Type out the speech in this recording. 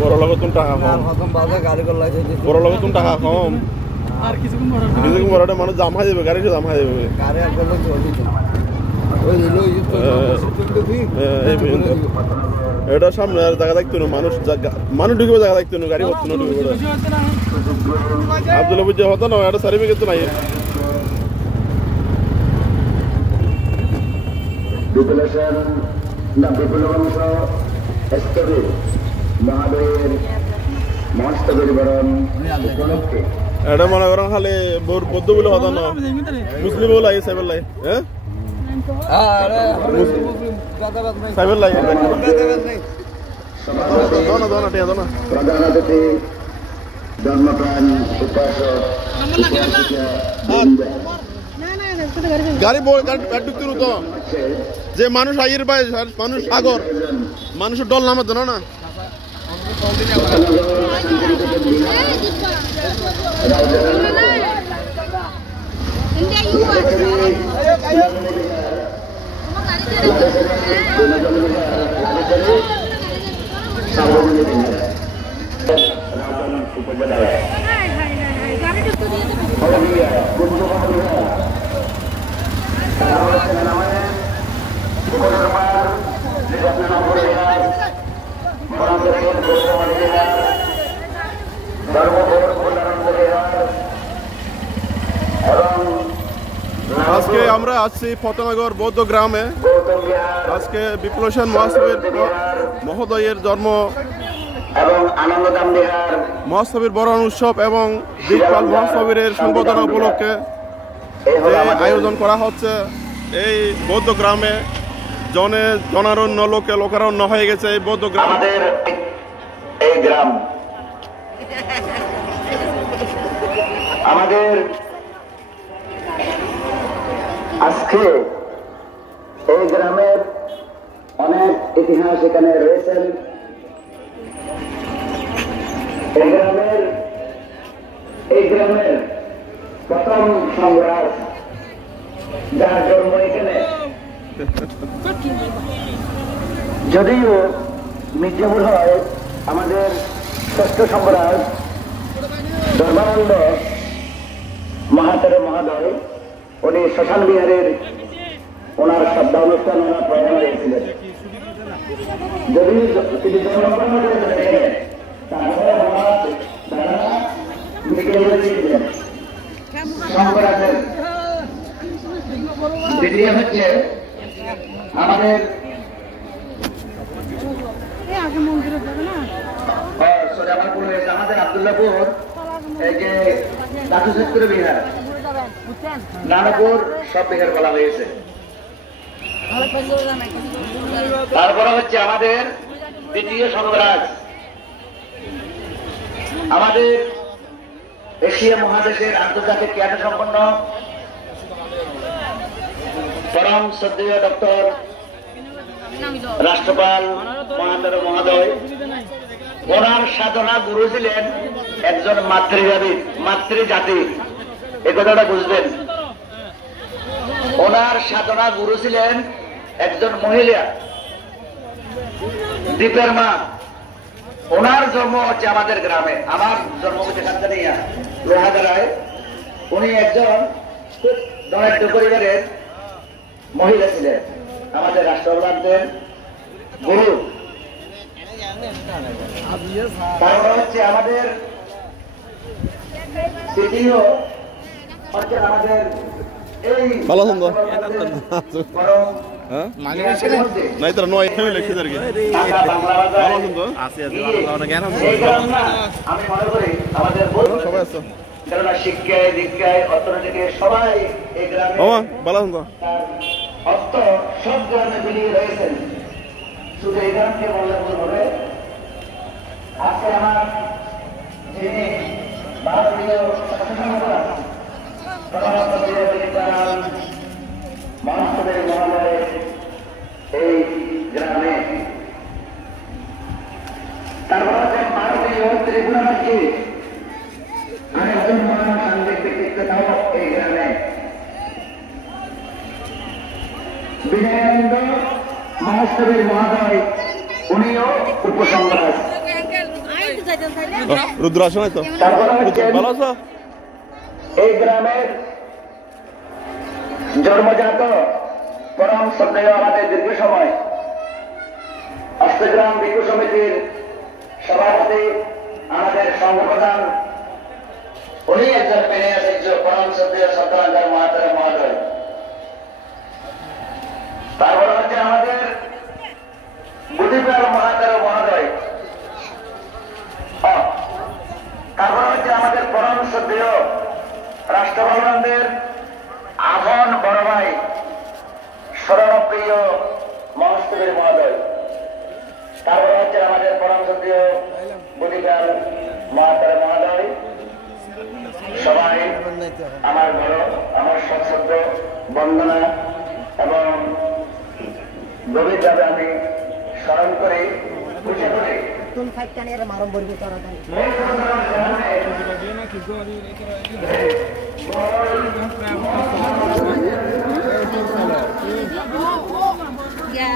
বড় লগতুন টাকা কম বড় লগতুন টাকা কম আর কিছুক্ষণ বড়টা মানুষ জাম হয়ে যাবে গাড়ি জাম হয়ে যাবে এটা সামনে আর জায়গা দেখতো না মানুষ ঢুকবে জায়গা দেখতো না গাড়ি হতো না ঢুকবে আব্দুল বুঝে হতো না এটা সার্টিফিকেট তো নাই এটা মনে করেন খালি বৌদ্ধ বলে হতো না মুসলিম বলে লাগে সাইবার লাই হ্যাঁ সাইবার লাই গাড়ি ঢুকতে তো যে মানুষ আইয়ের পায় মানুষ সাগর মানুষের ডল নামার জন্য না আজকে আমরা আছি ফতেনগর বৌদ্ধ গ্রামে আজকে বিপ্লব সেন মহোদয়ের জন্ম এবং মহাস্তবীর বরণ উৎসব এবং দিকপাল মহাস্তবীর সম্বোধনা উপলক্ষে যে আয়োজন করা হচ্ছে এই বৌদ্ধ গ্রামে জনারণ্য লোকারণ্য হয়ে গেছে এই বৌদ্ধ গ্রাম এই গ্রাম আমাদের আজকে এই গ্রামের অনেক ইতিহাস এখানে রয়েছেন এই গ্রামের প্রথম সম্রাট যার জন্ম এখানে যদিও মির্জাপুর হয় আমাদের ষষ্ঠ সম্রাট ধর্মানন্দ মহাদয় উনি শ্মশান বিহারের ওনার শ্রদ্ধা অনুষ্ঠান ওনার প্রয়াণ হয়েছিলেন যদিও তিনি জন্মগ্রহণ করেছিলেন তারপরে সম্রাটের দ্বিতীয় হচ্ছে আমাদের আমাদের আব্দুল্লাহপুর এই যে দাসুচিত্র বিহার নানাপুর সব বিহার বলা হয়েছে তারপরে হচ্ছে আমাদের দ্বিতীয় সম্রাট আমাদের এশিয়া মহাদেশের আন্তর্জাতিক খ্যাতি সম্পন্ন পরম শ্রদ্ধেয় ডক্টর রাষ্ট্রপাল মহোদয় ওনার সাধনা গুরু ছিলেন একজন মাতৃজাতি এ কথাটা বুঝবেন ওনার সাধনা গুরু ছিলেন একজন মহিলা দ্বীপের মা ওনার জন্ম হচ্ছে আমাদের গ্রামে আমার জন্ম হচ্ছে তানজানিয়া লোহাগাড়ায় উনি একজন খুব দরিদ্র পরিবারের মহিলা ছিলেন আমাদের রাষ্ট্রপ্রধানদের গুরু তারপরে হচ্ছে আমাদের তৃতীয় হচ্ছে আমাদের এই ভালো সুন্দর নাই তারা নয় ফ্যামিলি লিখেছে ভালো সুন্দর আমি মনে করি আমাদের সবাই আছে কেননা শিক্ষায় দীক্ষায় অর্থনীতিকে সবাই এই গ্রামে ভালো সুন্দর অর্থ সব গ্রামে বিলিয়ে রয়েছেন শুধু এই গ্রামকে বলে আজকে আমার যিনি ভারতীয় মহাস্তবের মহালয়ের এই গ্রামে তারপর ভারতীয় ত্রিপুরাবাসী আরেকজন মহান সাংবাদিক ব্যক্তিত্ব এই গ্রামে বিনয়ানন্দ মহাস্তবীর মহোদয় উনিও উপসংহার আছে। রুদ্র আসো নাই তো? তারপরে হচ্ছেন ভালো আছো? এই গ্রামের জন্মজাত পরম শ্রদ্ধেয় আমাদের দীর্ঘ সময় অষ্টগ্রাম ভিক্ষু সমিতির সভাপতি আমাদের সংগঠন উনি একজন পেনিয়াসিজ্য পরম শ্রদ্ধেয় সত্যনারায়ণ মহোদয়। তারপরে হচ্ছে আমাদের বুদ্ধিপাল মহোদয়। তারপরে হচ্ছে আমাদের পরম শ্রদ্ধেয় রাষ্ট্রভবনদের আপন বড় ভাই স্মরণপ্রিয় মহাস্তবীর মহোদয়। তারপরে হচ্ছে আমাদের পরম শ্রদ্ধেয় বুদ্ধিপাল মহোদয়। সবাই আমার বড় আমার সশ্রদ্ধ বন্দনা এবং গভীরভাবে আমি স্মরণ করে খুশি করি। Ya,